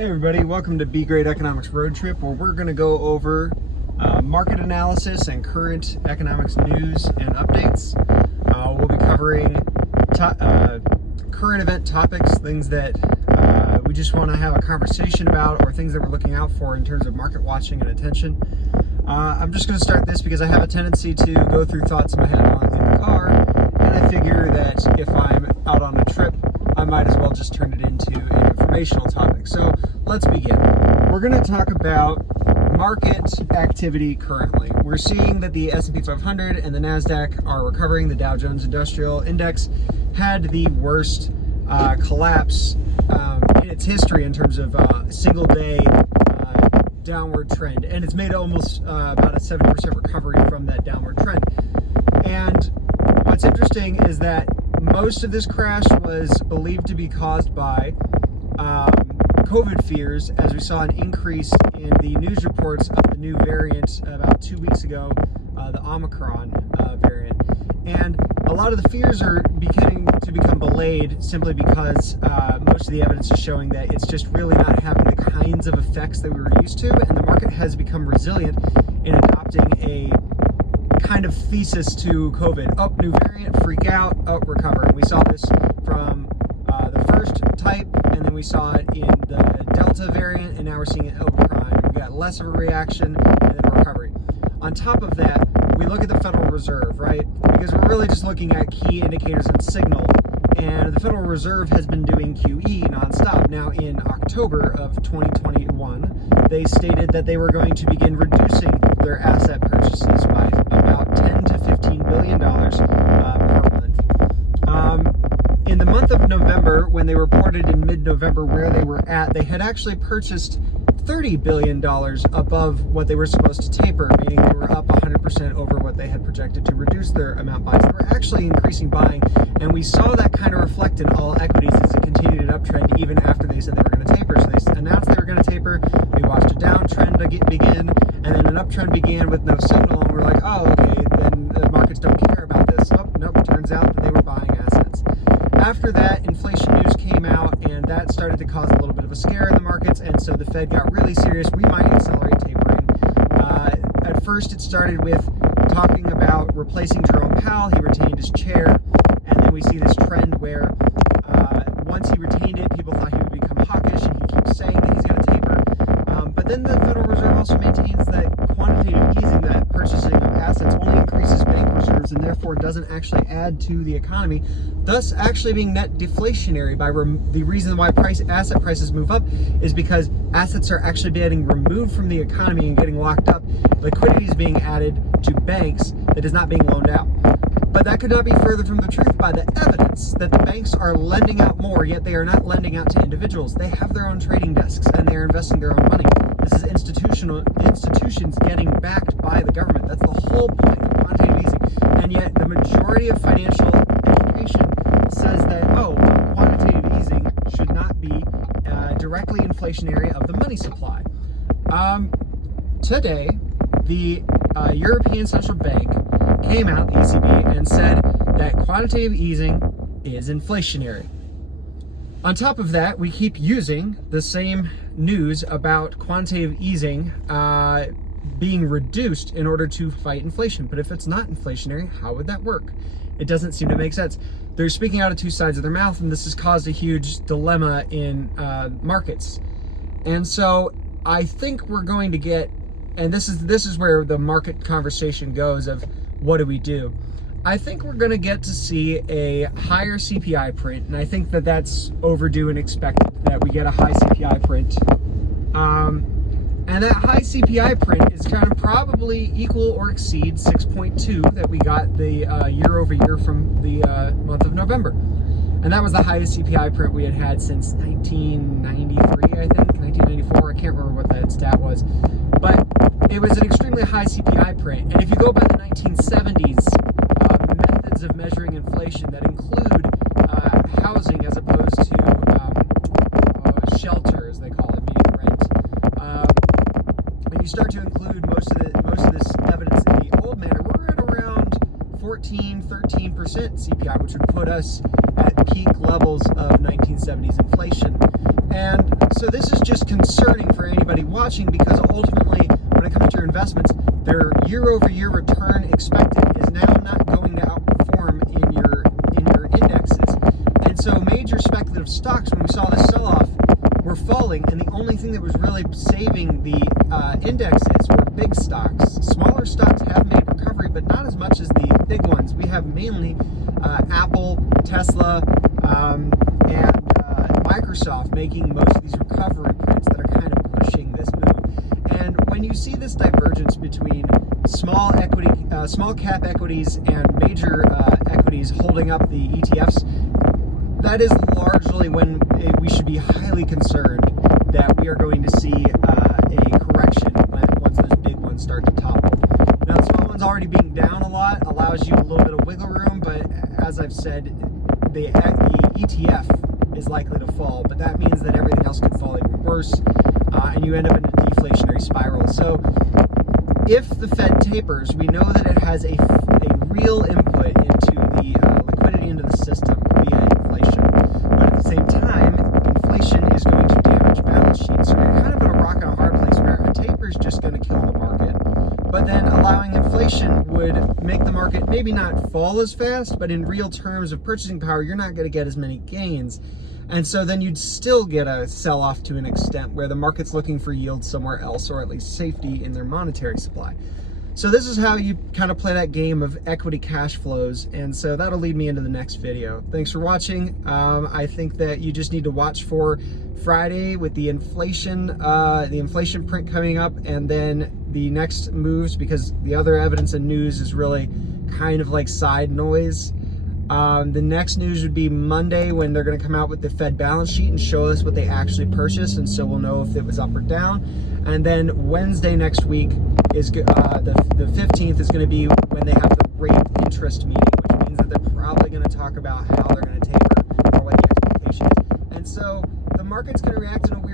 Hey everybody, welcome to B Grade Economics Road Trip, where we're going to go over market analysis and current economics news and updates. We'll be covering current event topics, things that we just want to have a conversation about, or things that we're looking out for in terms of market watching and attention. I'm just going to start this because I have a tendency to go through thoughts in my head in the car, and I figure that if I'm out on a trip, I might as well just turn it into an informational topic. So let's begin. We're going to talk about market activity currently. We're seeing that the S&P 500 and the NASDAQ are recovering. The Dow Jones Industrial Index had the worst collapse in its history in terms of single day downward trend. And it's made almost about a 70% recovery from that downward trend. And what's interesting is that most of this crash was believed to be caused by COVID fears, as we saw an increase in the news reports of the new variant about 2 weeks ago, the Omicron variant. And a lot of the fears are beginning to become belayed simply because most of the evidence is showing that it's just really not having the kinds of effects that we were used to, and the market has become resilient in adopting a kind of thesis to COVID. Oh, new variant, freak out, oh, recover. And we saw this from the first type, and then we saw it in the Delta variant, and now we're seeing it in Omicron. We got less of a reaction and then recovery. On top of that, we look at the Federal Reserve, right? Because we're really just looking at key indicators and signal, and the Federal Reserve has been doing QE nonstop. Now, in October of 2021, they stated that they were going to begin reducing their asset purchases by about $10 to $15 billion per month. In the month of November, when they reported in mid-November where they were at, they had actually purchased $30 billion above what they were supposed to taper, meaning they were up 100% over what they had projected to reduce their amount buys. They were actually increasing buying, and we saw that kind of reflect in all equities as it continued an uptrend even after they said they were going to taper. So they announced they were going to taper, we watched a downtrend begin, and then an uptrend began with no signal, and we're like, oh, okay, then the markets don't care about this. Oh, nope, turns out that they were buying assets. After that, inflation news came out, and that started to cause a little bit of a scare in the markets, and so the Fed got really serious. We might accelerate tapering. At first, it started with talking about replacing Jerome Powell. He retained his chair, and then we see this trend where once he retained it, people thought he would become hawkish, and he keeps saying that he's going to taper. But then the Federal Reserve also maintains that quantitative easing, that purchasing of assets, only increases bank reserves and therefore doesn't actually add to the economy, thus actually being net deflationary. By the reason why asset prices move up is because assets are actually getting removed from the economy and getting locked up. Liquidity is being added to banks that is not being loaned out. But that could not be further from the truth by the evidence that the banks are lending out more, yet they are not lending out to individuals. They have their own trading desks, and they are investing their own money. This is institutions getting backed by the government. That's the whole point of quantitative easing. And yet the majority of financial education says that, oh, quantitative easing should not be directly inflationary of the money supply. Today, the European Central Bank came out, the ECB, and said that quantitative easing is inflationary. On top of that, we keep using the same news about quantitative easing being reduced in order to fight inflation. But if it's not inflationary, how would that work? It doesn't seem to make sense. They're speaking out of two sides of their mouth, and this has caused a huge dilemma in markets. And so I think we're going to get, and this is where the market conversation goes of what do we do? I think we're going to get to see a higher CPI print, and I think that that's overdue and expected, that we get a high CPI print. And that high CPI print is going to probably equal or exceed 6.2 that we got the year over year from the month of November. And that was the highest CPI print we had had since 1993, I think, 1994. I can't remember what that stat was. But it was an extremely high CPI print. And if you go by the 1970s, methods of measuring inflation that include housing as opposed to shelter, as they call it, meaning rent. When you start to include most of this evidence in the old manner, we're at around 13% CPI, which would put us at peak levels of 1970s inflation. And so this is just concerning for anybody watching, because ultimately, when it comes to your investments, their year-over-year return expected is now not going to outperform in your indexes. And so major speculative stocks, when we saw this sell-off, were falling, and the only thing that was really saving the indexes were big stocks. Smaller stocks have made recovery, but not as much as the big ones. We have mainly Apple, Tesla, and Microsoft making most of these recovery prints that are kind of pushing this move. And when you see this divergence between small cap equities and major equities holding up the ETFs, that is largely when we should be highly concerned that we are going to see a correction once those big ones start to topple. Now, the small ones already being down a lot allows you a little bit of wiggle room, but as I've said, the ETF is likely to fall, but that means that everything else could fall even worse, and you end up in a deflationary spiral. So if the Fed tapers, we know that it has a real input into the liquidity into the system via inflation. But at the same time, inflation is going to damage balance sheets. So you're kind of in a rock and a hard place where a taper is just going to kill the market. But then allowing inflation would make the market maybe not fall as fast, but in real terms of purchasing power, you're not going to get as many gains. And so then you'd still get a sell-off to an extent where the market's looking for yield somewhere else, or at least safety in their monetary supply. So this is how you kind of play that game of equity cash flows, and so that'll lead me into the next video. Thanks for watching. I think that you just need to watch for Friday with the inflation print coming up, and then the next moves, because the other evidence and news is really kind of like side noise. The next news would be Monday, when they're going to come out with the Fed balance sheet and show us what they actually purchased, and so we'll know if it was up or down. And then Wednesday next week is the 15th is going to be when they have the rate interest meeting, which means that they're probably going to talk about how they're going to taper or what the expectation is. And so the market's going to react in a weird